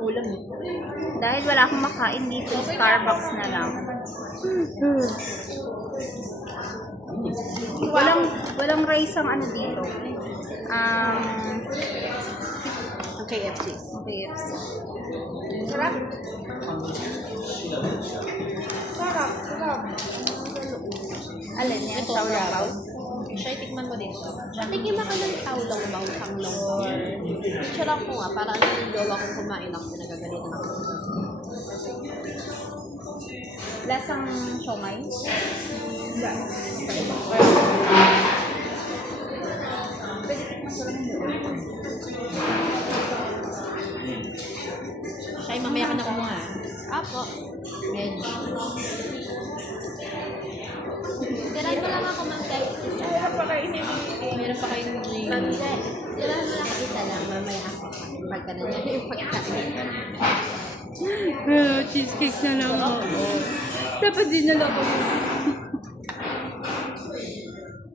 Ulam eh. Dahil wala akong makain dito, Starbucks na lang. Walang rice ang ano dito. Ang KFC. KFC. Sarap. Sarap. Alin yan? Ito, Taulaw. siya, tikman mo din. Tignan ka ng tawlaw ba? Tanglaw. Picture lang ko nga, para ano yung lola kong kumain ako, nagagalitan ako. Lasang siomay? Wala. Pwede tikman ko lang yun. Siya, mamaya ka na kumuha. Apo. Medyo. Tirahan mo lang ako, Ma'am Tay. Meron pa kayo ini. Meron pa kayong drink. Ma'am Tay, tirahan mo lang ako isa lang. Mamaya ako. Pagka na niya yung pagkain. Cheesecake na lang ako. Dapat din na lang ako.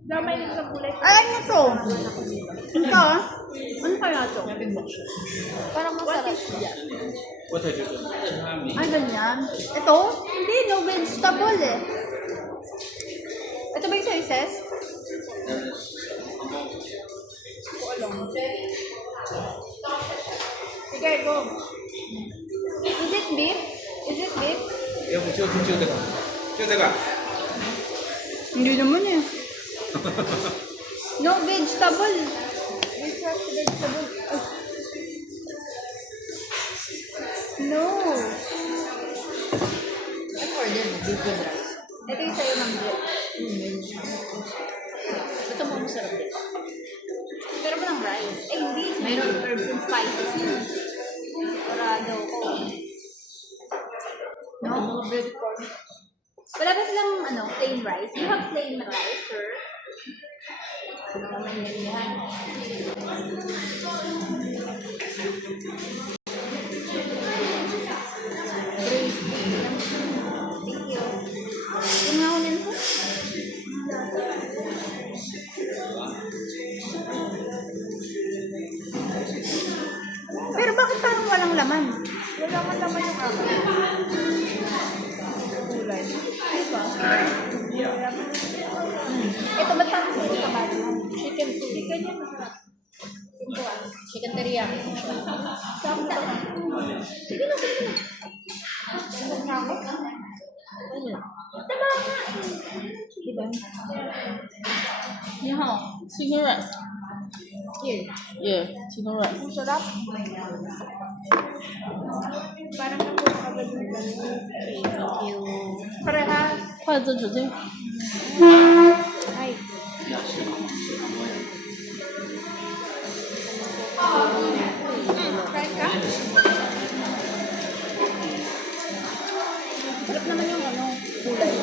Damay lang sa kulay. Ay, ano to? Ito ah? Ano kaya to? Parang masarap siya. Ay, ganyan. Ito? Hindi, no vegetable eh. Ito ba yung choices? Ko alam. Sige, go. Is it beef? Is it beef? 要不就这个，就这个。 Hindi naman eh. No vegetable. This has vegetable. Oh. No. Ano order mo? Beef with rice. Ito yung sa'yo, Ma'am Jet. Ito mo masarap din. Pero ba ng rice? Eh, hindi. Mayroon. Herbs and spices yun. Parado ko. No? Mga bread corn. Wala ba silang plain rice? You have plain rice, sir? Ano naman yan? Braised beef. Thank you. Yung nga ko nyan po? Pero bakit parang walang laman? Wala man laman yung akin. Kulay. Ay ba? Ito ba't parang puro ka ba? Chicken food. Chicken yan masarap. Ito ah. Chicken teriyaki. Sarap na. Sige na, sige na. Sarap na ako. Ano? Diba nga eh. Diba? Yan ha. Chicken rice. Here. Yeah, chicken rice. Ang sarap. Parang napuro ka ba dun? Okay, thank you. Parehas. 筷子直接。 Ay. Kain ka? Sarap naman yung kulay.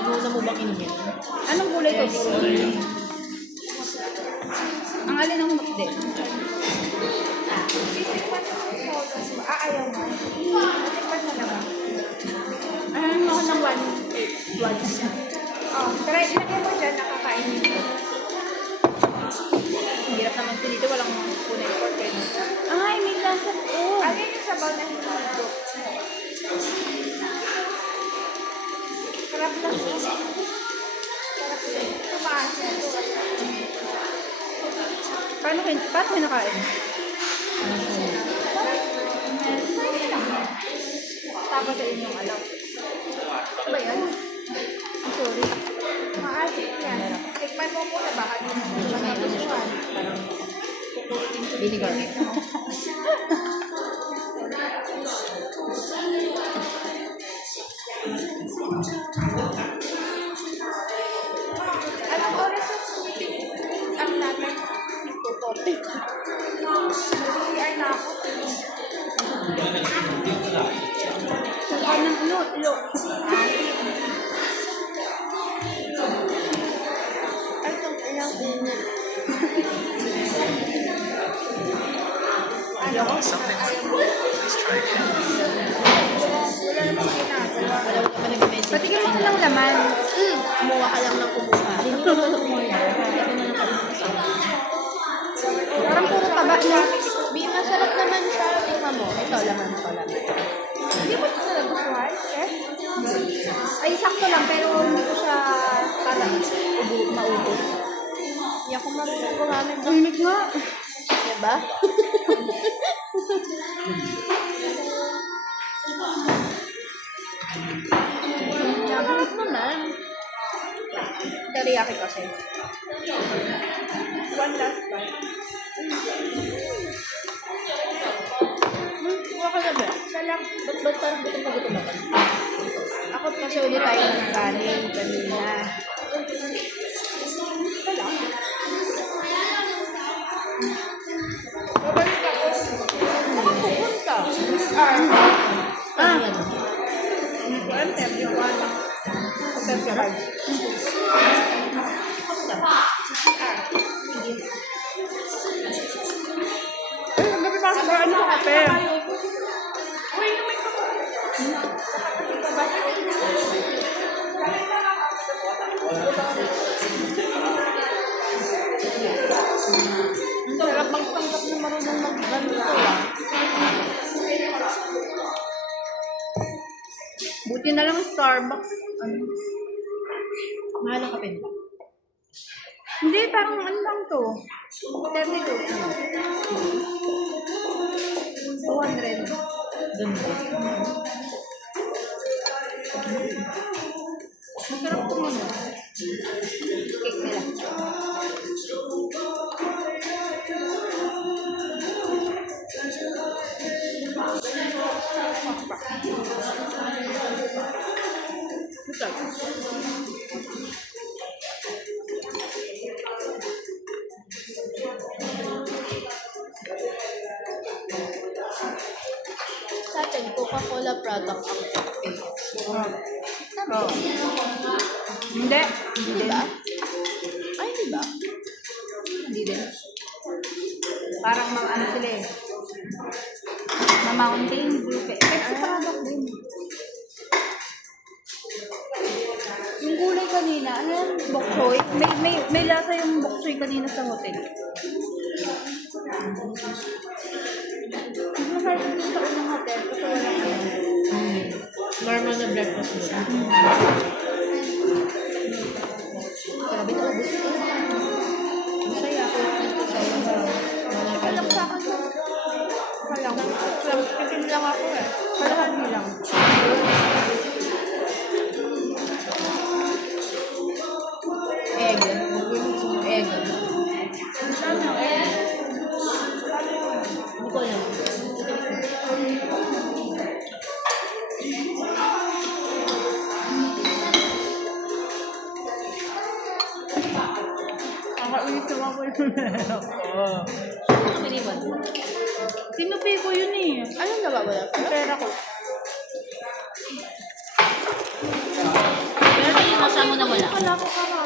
Muna mo bang inumin? Anong gulay to? Ang alin ang makde? Ayaw mo. Natikman na naman. Ayaw mo ako ng 1. Oh, try. Lagyan mo dyan, nakakain nyo. Hirap naman sila dito, walang mga punay pork. Ay, may lasa po. Alin yung sabaw na hinulog? Sarap lang po. Sarap lang. Tumaas na ito. Paano kinakain? Tapos sa inyong alam. Ano ba yan? I'm sorry. Maasin yan. Tikman mo muna baka din mo nagustuhan. Vinegar. Anong oras ang natin? Tutotik. Mag-CR na ako. Saka ng ulo. Ay, itong ilang init. Ano? Please try again. Wala namang ginagawa. Wala ka nag-message. Patigyan mo ko ng laman. nauubos. Hindi ako marunong gumamit ng Init nga. diba? Sarap naman. Teriyaki kasi. One last bite. Baka na ba? Isa lang. Ba't parang gutom na gutom ako? Ako kasi ulit tayo ng kanin kanina. Isa lang. Babalik ako. Saan pupunta? Ano yan? Hindi ko alam. Yung ano. Subscribe. Ay, ang gabi pa sa ano kape. Uy, naman ka po. Ang sarap magtanggap na marunong mag-ganito ah. Buti na lang Starbucks. Ano? Mahal ang kape nila. Hindi, parang ano lang to. 32. 200. Ganda. Masarap kung ano. Cake nila. Sa atin, Coca-Cola product ang cake. Tama ba? Hindi. Hindi ba? Ay, hindi ba? Hindi din. Parang mga ano sila eh. Ma-mountain group eh. Pepsi product din. Yung gulay kanina, ano yan? Bok choy. May lasa yung bok choy kanina sa hotel. Hindi na kahit dito sa unang hotel kasi walang ano. Normal na breakfast mo. Grabe na ubus ko. Masaya ako. Wala ka Walang sa akin. Walang. Titin lang ako eh. Malahan nilang. egg. Egg. Ano eh? Hindi ko alam. Nakainis naman ko yun. Ano ka iniwan? Sinupi ko yun eh. Anong nawawala? Ang pera ko. Pero yung nasa mo na wala. Wala ko kaka.